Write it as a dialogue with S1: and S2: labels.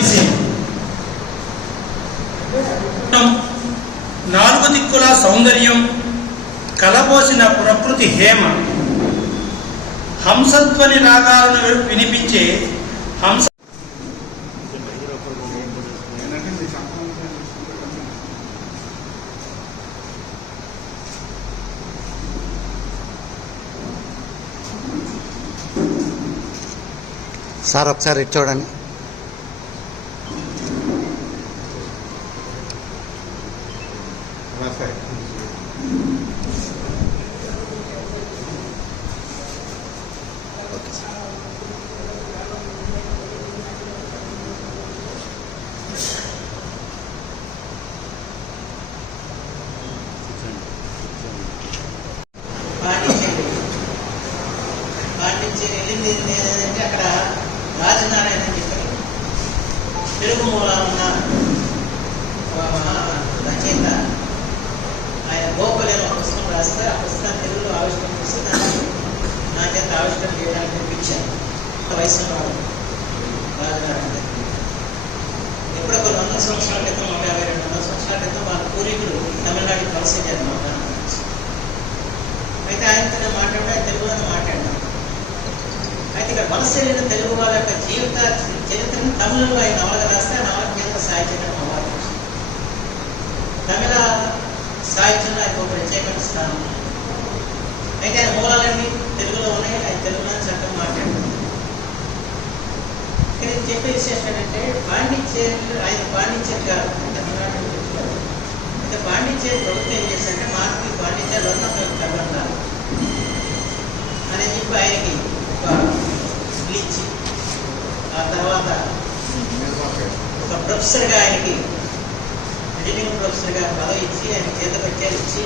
S1: విషయం నాలుగు దిక్కుల సౌందర్యం కలబోసిన ప్రకృతి హేమ. హంసధ్వని రాగాలను వినిపించే హంస
S2: సార్ ఒకసారి చూడండి. ఓకే
S3: వెళ్ళింది అక్కడ రాజనారాయణ అని చెప్పారు తెలుగు మూలం ఉన్న రచయిత ఆయన గోపలి అనే ఒక పుస్తకం రాస్తే ఆ పుస్తకాన్ని తెలుగులో ఆవిష్కరణ చేస్తే దాన్ని నా చేత ఆవిష్కరణ చేయడానికి అనిపించాను అంత వయసులో వాడు రాజనారాయణ దగ్గరికి. ఒక వందల సంవత్సరాల క్రితం ఒక యాభై రెండు వందల సంవత్సరాల క్రితం వాళ్ళ పూర్వీకులు తమిళనాడుకి వలస చేయాలి మా అయితే ఆయనతో మాట్లాడి ఆయన తెలుగులోనే మాట్లాడినాం అయితే ఇక్కడ వలస వెళ్ళిన తెలుగు వాళ్ళ యొక్క జీవిత చరిత్రను తమిళంలో ఆయన నవలకు రాస్తే ఆ నవల ఆయనకు ఒక ప్రత్యేకమైన స్థానం. అయితే ఆయన మూలాలన్నీ తెలుగులో ఉన్నాయి ఆయన తెలుగులోనే చక్కగా మాట్లాడుతున్నారు ఇక్కడ చెప్పే విశేషం ఏంటంటే పాండిచ్చేరి ఆయన పాండిచ్చేరి గారు. అయితే పాండిచ్చేరి ప్రభుత్వం ఏం చేశారంటే మార్పు పాండిచ్చేరి ఉన్నత కలగన్నారు అని చెప్పి ఆయనకి ఒక ఇచ్చి ఆ తర్వాత ఒక ప్రొఫెసర్గా ఆయనకి ఎడిటింగ్ ప్రొఫెసర్గా పదవి ఇచ్చి ఆయన చేత పెట్టారు ఇచ్చి